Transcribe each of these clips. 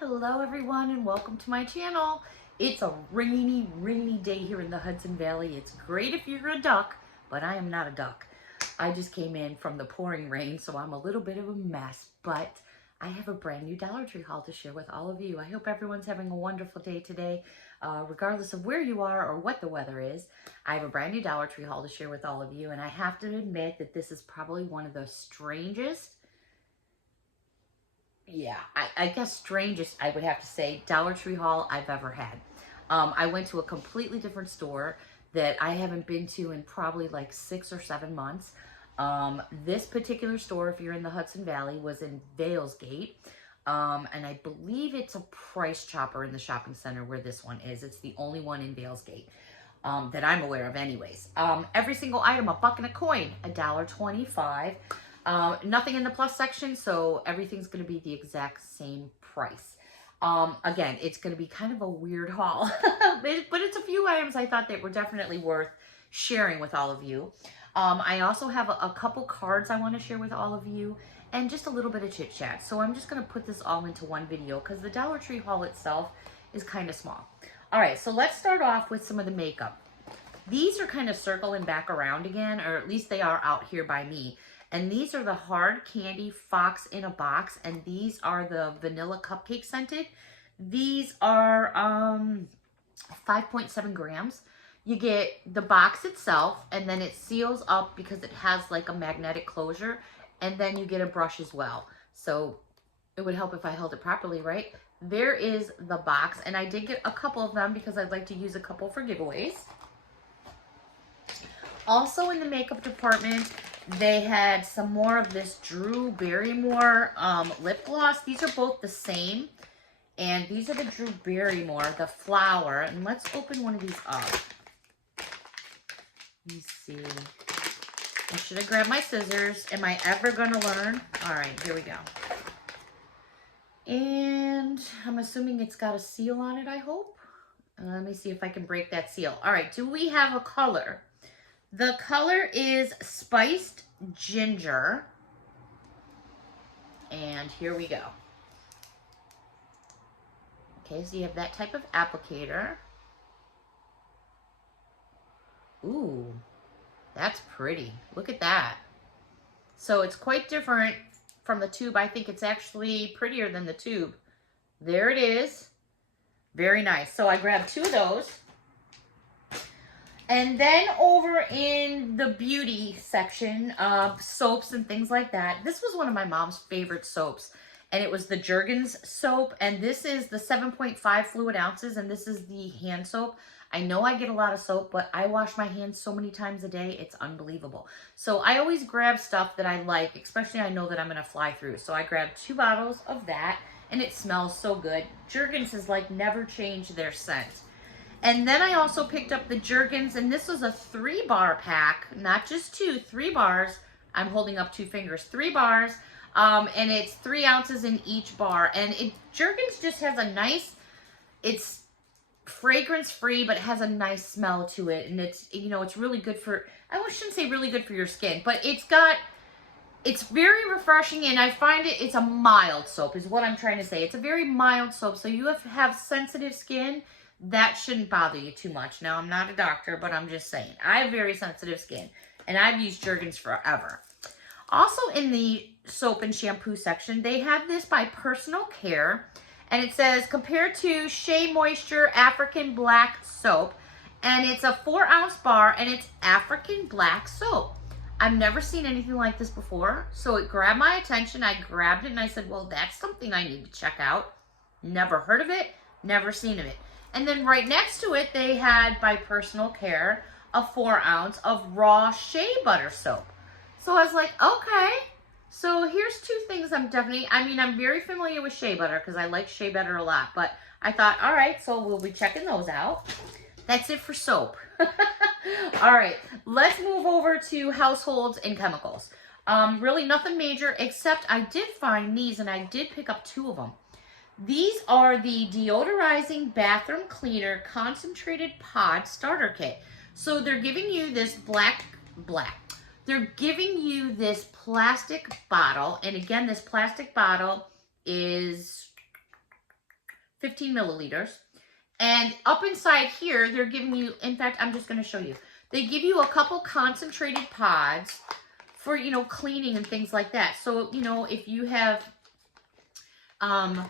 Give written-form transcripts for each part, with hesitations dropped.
Hello everyone and welcome to my channel. It's a rainy day here in the Hudson Valley. It's great if you're a duck, but I am not a duck. I just came in from the pouring rain, so I'm a little bit of a mess, but I have a brand new Dollar Tree haul to share with all of you. I hope everyone's having a wonderful day today, regardless of where you are or what the weather is. I have a brand new Dollar Tree haul to share with all of you, and I have to admit that this is probably one of the strangest, I guess strangest, I would have to say, Dollar Tree haul I've ever had. I went to a completely different store that I haven't been to in probably like 6 or 7 months. This particular store, if you're in the Hudson Valley, was in Valesgate. And I believe it's a Price Chopper in the shopping center where this one is. It's the only one in Valesgate that I'm aware of anyways. Every single item, a buck and a coin, $1.25. Nothing in the plus section, so everything's going to be the exact same price. Again, it's going to be kind of a weird haul, but it's a few items I thought that were definitely worth sharing with all of you. I also have a couple cards I want to share with all of you and just a little bit of chit chat. So I'm just going to put this all into one video because the Dollar Tree haul itself is kind of small. All right, so let's start off with some of the makeup. These are kind of circling back around again, or at least they are out here by me. And these are the Hard Candy Fox in a Box, and these are the vanilla cupcake scented. These are 5.7 grams. You get the box itself, and then it seals up because it has like a magnetic closure, and then you get a brush as well. So it would help if I held it properly, right? There is the box, and I did get a couple of them because I'd like to use a couple for giveaways. Also in the makeup department, they had some more of this Drew Barrymore lip gloss. These are both the same. And these are the Drew Barrymore, the flower. And let's open one of these up. Let me see. I should have grabbed my scissors. Am I ever going to learn? All right, here we go. And I'm assuming it's got a seal on it, I hope. Let me see if I can break that seal. All right, do we have a color? The color is Spiced Ginger. And here we go. Okay, so you have that type of applicator. Ooh, that's pretty. Look at that. So it's quite different from the tube. I think it's actually prettier than the tube. There it is. Very nice. So I grabbed 2 of those. And then over in the beauty section of soaps and things like that, this was one of my mom's favorite soaps. And it was the Jergens soap. And this is the 7.5 fluid ounces. And this is the hand soap. I know I get a lot of soap, but I wash my hands so many times a day. It's unbelievable. So I always grab stuff that I like, especially I know that I'm going to fly through. So I grabbed 2 bottles of that. And it smells so good. Jergens has like never changed their scent. And then I also picked up the Jergens, and this was a 3-bar pack, not just 2, 3 bars. I'm holding up 2 fingers, 3 bars, and it's 3 ounces in each bar. And Jergens just has a nice, it's fragrance free, but it has a nice smell to it. And it's, you know, it's really good for, I shouldn't say really good for your skin, but it's very refreshing, and I find it's a mild soap is what I'm trying to say. It's a very mild soap, so you have sensitive skin, that shouldn't bother you too much. Now, I'm not a doctor, but I'm just saying. I have very sensitive skin, and I've used Jergens forever. Also, in the soap and shampoo section, they have this by Personal Care, and it says, compared to Shea Moisture African Black Soap, and it's a 4-ounce bar, and it's African Black Soap. I've never seen anything like this before, so it grabbed my attention. I grabbed it, and I said, well, that's something I need to check out. Never heard of it, never seen of it. And then right next to it, they had, by Personal Care, a 4-ounce of raw shea butter soap. So I was like, okay. So here's 2 things I'm very familiar with shea butter because I like shea butter a lot. But I thought, all right, so we'll be checking those out. That's it for soap. All right, let's move over to households and chemicals. Really nothing major, except I did find these, and I did pick up 2 of them. These are the Deodorizing Bathroom Cleaner Concentrated Pod Starter Kit. So they're giving you this They're giving you this plastic bottle. And again, this plastic bottle is 15 milliliters. And up inside here, they're giving you, in fact, I'm just going to show you. They give you a couple concentrated pods for, you know, cleaning and things like that. So, you know, if you have, oh,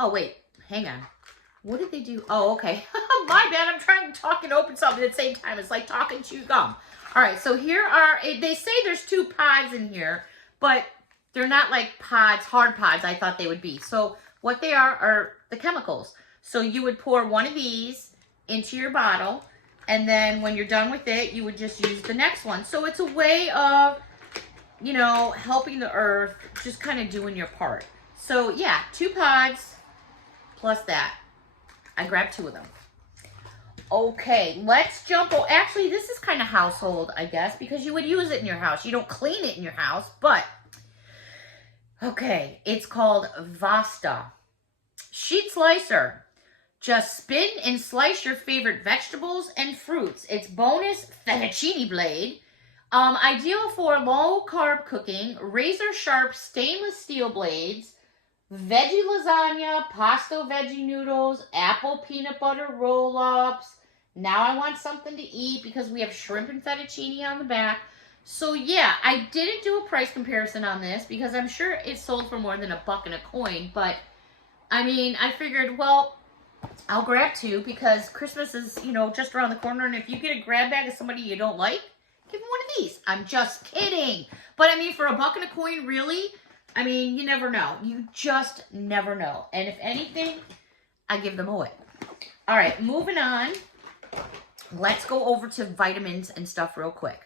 wait, hang on. What did they do? Oh, okay. My bad. I'm trying to talk and open something at the same time. It's like talking chew gum. All right, so here are, they say there's 2 pods in here, but they're not like pods, hard pods I thought they would be. So what they are the chemicals. So you would pour one of these into your bottle, and then when you're done with it, you would just use the next one. So it's a way of, you know, helping the earth, just kind of doing your part. So yeah, 2 pods plus that. I grabbed 2 of them. Okay, let's jump. Oh, actually, this is kind of household, I guess, because you would use it in your house. You don't clean it in your house, but okay, it's called Vasta Sheet Slicer. Just spin and slice your favorite vegetables and fruits. It's bonus fettuccine blade. Ideal for low-carb cooking. Razor-sharp stainless steel blades. Veggie lasagna, pesto veggie noodles, apple peanut butter roll-ups. Now I want something to eat because we have shrimp and fettuccine on the back. So yeah, I didn't do a price comparison on this because I'm sure it sold for more than $1 and a coin. But, I mean, I figured, well, I'll grab 2 because Christmas is, you know, just around the corner. And if you get a grab bag of somebody you don't like, give them one of these. I'm just kidding. But, I mean, for $1 and a coin, really? I mean, you never know. You just never know. And if anything, I give them away. All right, moving on. Let's go over to vitamins and stuff real quick.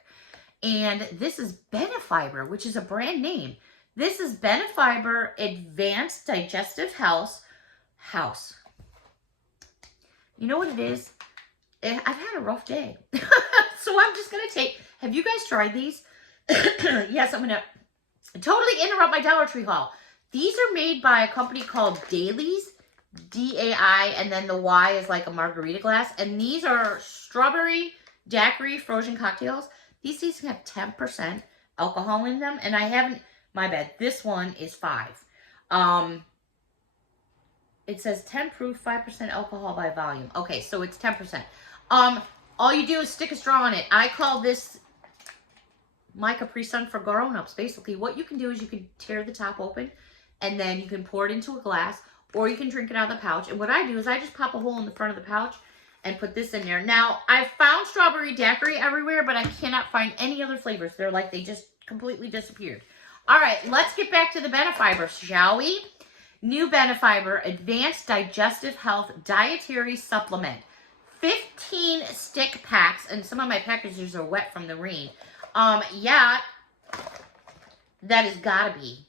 And this is Benefiber, which is a brand name. This is Benefiber Advanced Digestive Health. You know what it is? I've had a rough day. So I'm just going to take... Have you guys tried these? Yes, I'm going to totally interrupt my Dollar Tree haul. These are made by a company called Dailies. D-A-I, and then the Y is like a margarita glass. And these are strawberry daiquiri frozen cocktails. These have 10% alcohol in them. And I haven't... My bad. This one is 5. It says 10 proof, 5% alcohol by volume. Okay, so it's 10%. All you do is stick a straw in it. I call this my Capri Sun for grown-ups. Basically, what you can do is you can tear the top open, and then you can pour it into a glass, or you can drink it out of the pouch. And what I do is I just pop a hole in the front of the pouch and put this in there. Now, I've found strawberry daiquiri everywhere, but I cannot find any other flavors. They're like they just completely disappeared. All right, let's get back to the Benefiber, shall we? New Benefiber Advanced Digestive Health Dietary Supplement. 15 stick packs, and some of my packages are wet from the rain. Yeah, that has got to be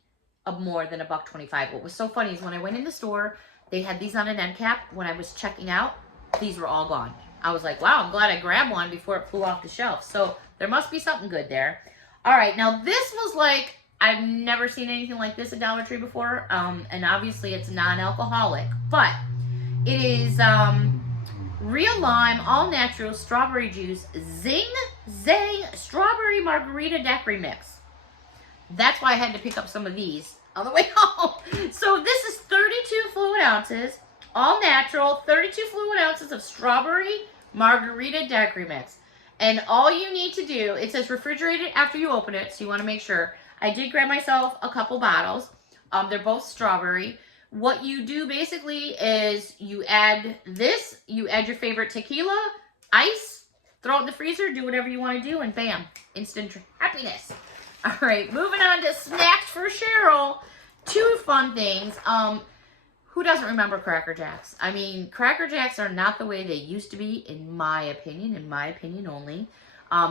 more than $1.25. What was so funny is when I went in the store, they had these on an end cap. When I was checking out, these were all gone. I was like, wow, I'm glad I grabbed one before it flew off the shelf. So there must be something good there. All right, now this was like, I've never seen anything like this at Dollar Tree before. And obviously it's non-alcoholic, but it is real lime, all natural strawberry juice, zing, zang, strawberry margarita daiquiri mix. That's why I had to pick up some of these on the way home. So this is 32 fluid ounces, all natural, 32 fluid ounces of strawberry margarita daiquiri mix. And all you need to do, it says refrigerated after you open it, so you want to make sure. I did grab myself a couple bottles. They're both strawberry. What you do basically is you add this, you add your favorite tequila, ice, throw it in the freezer, do whatever you want to do, and bam, instant happiness. All right, moving on to snacks for Cheryl. 2 fun things. Who doesn't remember Cracker Jacks? I mean, Cracker Jacks are not the way they used to be, in my opinion only.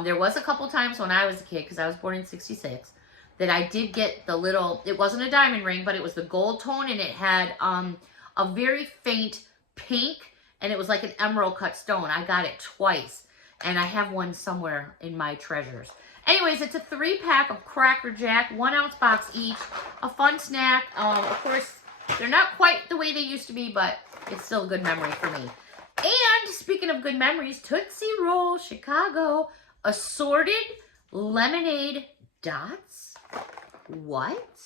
There was a couple times when I was a kid, because I was born in '66, that I did get the little, it wasn't a diamond ring, but it was the gold tone, and it had a very faint pink, and it was like an emerald cut stone. I got it twice, and I have one somewhere in my treasures. Anyways, it's a 3-pack of Cracker Jack, 1-ounce box each, a fun snack. Of course, they're not quite the way they used to be, but it's still a good memory for me. And speaking of good memories, Tootsie Roll Chicago assorted lemonade dots. What?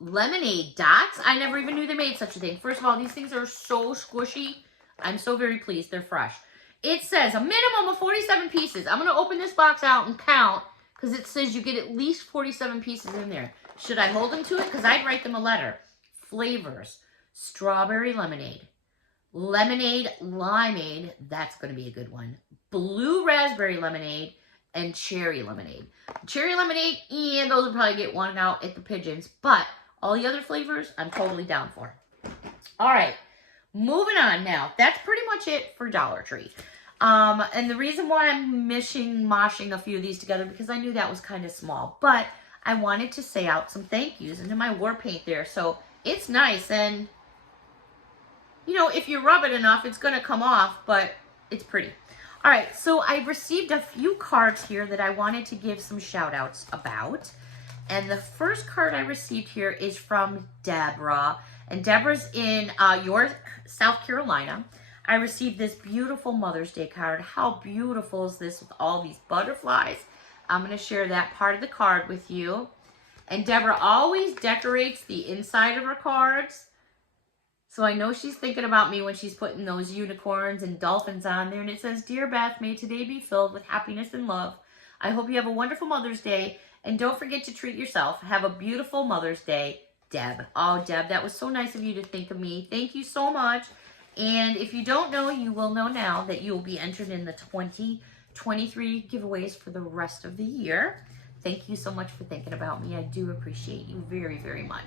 lemonade dots. I never even knew they made such a thing. First of all, these things are so squishy. I'm so very pleased. They're fresh. It says a minimum of 47 pieces. I'm going to open this box out and count because it says you get at least 47 pieces in there. Should I hold them to it? Because I'd write them a letter. Flavors. Strawberry lemonade. Lemonade limeade. That's going to be a good one. Blue raspberry lemonade. And cherry lemonade. Cherry lemonade, and those will probably get one out at the Pigeons. But all the other flavors, I'm totally down for. All right. Moving on now. That's pretty much it for Dollar Tree. And the reason why I'm moshing a few of these together, because I knew that was kind of small. But I wanted to say out some thank yous into my war paint there. So it's nice. And, you know, if you rub it enough, it's going to come off. But it's pretty. All right. So I received a few cards here that I wanted to give some shout outs about. And the first card I received here is from Deborah. And Deborah's in York, South Carolina. I received this beautiful Mother's Day card. How beautiful is this with all these butterflies? I'm going to share that part of the card with you. And Deborah always decorates the inside of her cards. So I know she's thinking about me when she's putting those unicorns and dolphins on there. And it says, Dear Beth, may today be filled with happiness and love. I hope you have a wonderful Mother's Day. And don't forget to treat yourself. Have a beautiful Mother's Day, Deb. Oh, Deb, that was so nice of you to think of me. Thank you so much. And if you don't know, you will know now that you will be entered in the 2023 giveaways for the rest of the year. Thank you so much for thinking about me. I do appreciate you very, very much.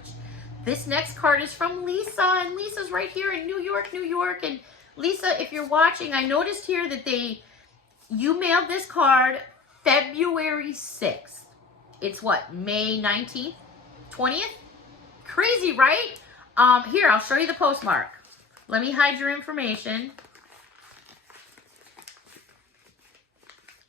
This next card is from Lisa, and Lisa's right here in New York, New York. And Lisa, if you're watching, I noticed here that you mailed this card February 6th. It's what, May 19th, 20th? Crazy, right? Here, I'll show you the postmark. Let me hide your information.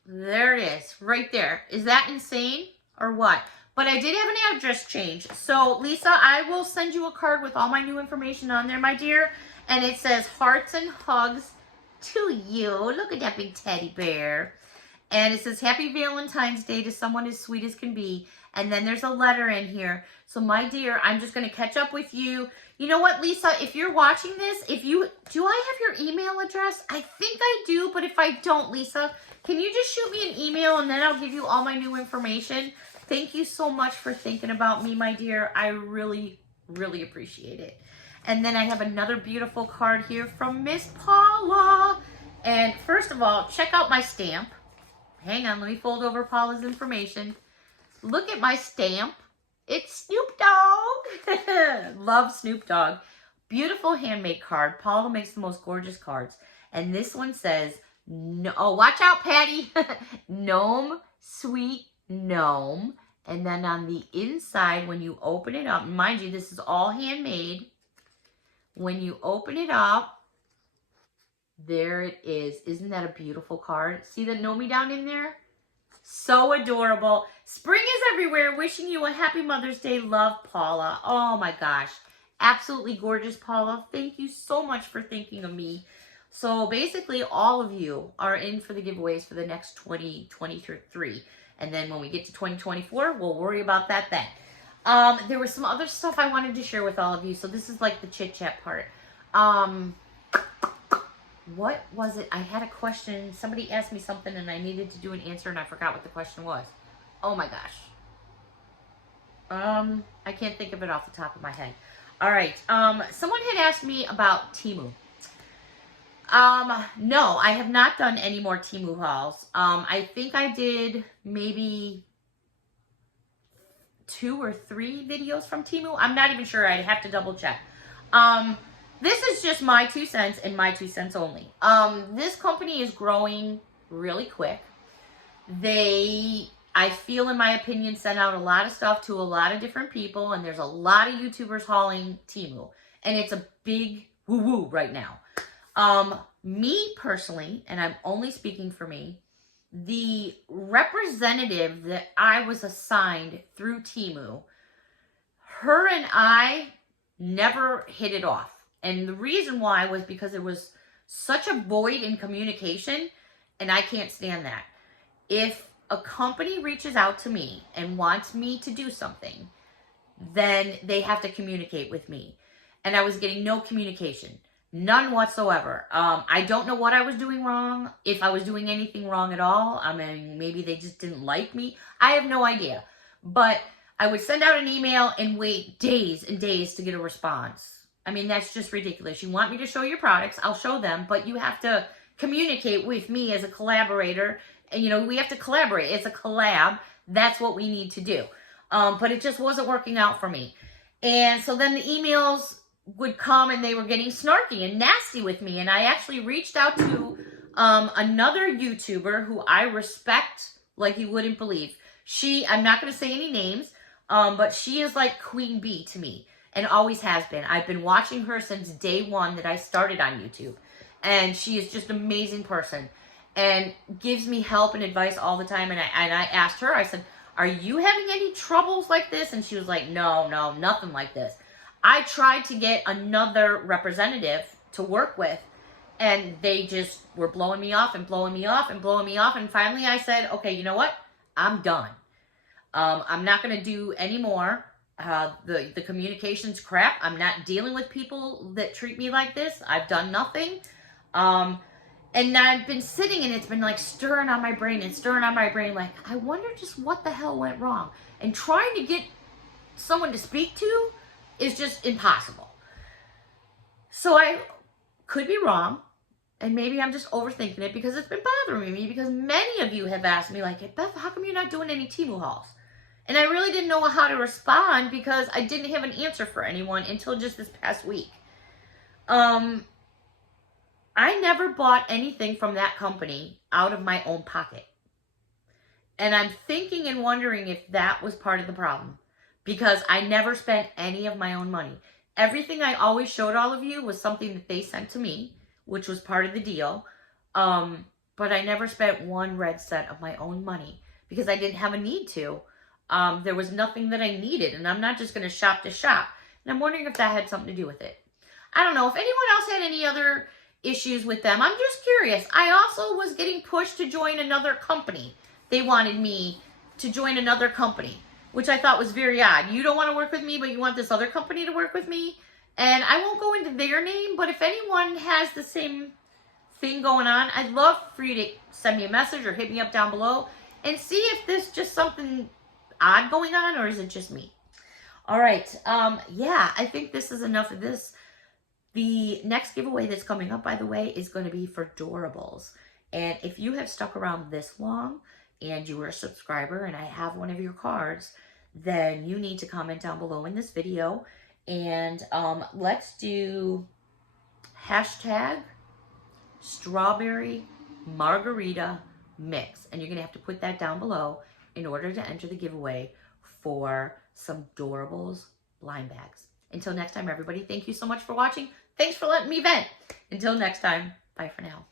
There it is, right there. Is that insane or what? But I did have an address change. So, Lisa, I will send you a card with all my new information on there, my dear. And it says, hearts and hugs to you. Look at that big teddy bear. And it says, Happy Valentine's Day to someone as sweet as can be. And then there's a letter in here. So, my dear, I'm just going to catch up with you. You know what, Lisa? If you're watching this, do I have your email address? I think I do, but if I don't, Lisa, can you just shoot me an email and then I'll give you all my new information? Thank you so much for thinking about me, my dear. I really, really appreciate it. And then I have another beautiful card here from Miss Paula. And first of all, check out my stamp. Hang on, let me fold over Paula's information. Look at my stamp. It's Snoop Dogg. Love Snoop Dogg. Beautiful handmade card. Paula makes the most gorgeous cards. And this one says, no, oh, watch out, Patty. Gnome, sweet gnome. And then on the inside, when you open it up, mind you, this is all handmade. When you open it up, there it is. Isn't that a beautiful card? See the Nomi down in there? So adorable. Spring is everywhere. Wishing you a happy Mother's Day. Love, Paula. Oh my gosh. Absolutely gorgeous, Paula. Thank you so much for thinking of me. So basically, all of you are in for the giveaways for the next 2023. And then when we get to 2024, we'll worry about that then. There was some other stuff I wanted to share with all of you. So this is like the chit chat part. What was it? I had a question. Somebody asked me something and I needed to do an answer and I forgot what the question was. Oh my gosh. I can't think of it off the top of my head. All right. Someone had asked me about Temu. No, I have not done any more Temu hauls. I think I did maybe 2 or 3 videos from Temu. I'm not even sure. I'd have to double check. This is just my 2 cents and my 2 cents only. This company is growing really quick. I feel, in my opinion, send out a lot of stuff to a lot of different people, and there's a lot of YouTubers hauling Temu, and it's a big woo-woo right now. Me personally, and I'm only speaking for me, the representative that I was assigned through Temu, her and I never hit it off. And the reason why was because there was such a void in communication, and I can't stand that. If a company reaches out to me and wants me to do something, then they have to communicate with me. And I was getting no communication. None whatsoever. I don't know what I was doing wrong. If I was doing anything wrong at all. I mean, maybe they just didn't like me. I have no idea. But I would send out an email and wait days and days to get a response. I mean, that's just ridiculous. You want me to show your products, I'll show them, but you have to communicate with me as a collaborator. And, you know, we have to collaborate. It's a collab. That's what we need to do. But it just wasn't working out for me. And so then the emails would come and they were getting snarky and nasty with me. And I actually reached out to another YouTuber who I respect like you wouldn't believe. I'm not going to say any names, but she is like Queen Bee to me and always has been. I've been watching her since day one that I started on YouTube. And she is just an amazing person and gives me help and advice all the time. And I asked her, I said, are you having any troubles like this? And she was like, no, nothing like this. I tried to get another representative to work with, and they just were blowing me off and blowing me off and blowing me off. And finally I said, okay, you know what? I'm done. I'm not going to do any more. The communication's crap. I'm not dealing with people that treat me like this. I've done nothing. And I've been sitting and it's been like stirring on my brain and stirring on my brain. Like, I wonder just what the hell went wrong. And trying to get someone to speak to is just impossible. So I could be wrong. And maybe I'm just overthinking it because it's been bothering me. Because many of you have asked me, like, hey, Beth, how come you're not doing any Temu hauls? And I really didn't know how to respond because I didn't have an answer for anyone until just this past week. I never bought anything from that company out of my own pocket. And I'm thinking and wondering if that was part of the problem. Because I never spent any of my own money. Everything I always showed all of you was something that they sent to me, which was part of the deal. But I never spent one red cent of my own money because I didn't have a need to. There was nothing that I needed, and I'm not just going to shop. And I'm wondering if that had something to do with it. I don't know if anyone else had any other issues with them. I'm just curious. I also was getting pushed to join another company. They wanted me to join another company, which I thought was very odd. You don't want to work with me, but you want this other company to work with me? And I won't go into their name, but if anyone has the same thing going on, I'd love for you to send me a message or hit me up down below and see if there's just something odd going on or is it just me? All right. Yeah, I think this is enough of this. The next giveaway that's coming up, by the way, is going to be for Doorables. And if you have stuck around this long and you were a subscriber and I have one of your cards, then you need to comment down below in this video. And let's do hashtag strawberry margarita mix. And you're going to have to put that down below in order to enter the giveaway for some Doorables blind bags. Until next time, everybody, thank you so much for watching. Thanks for letting me vent. Until next time, bye for now.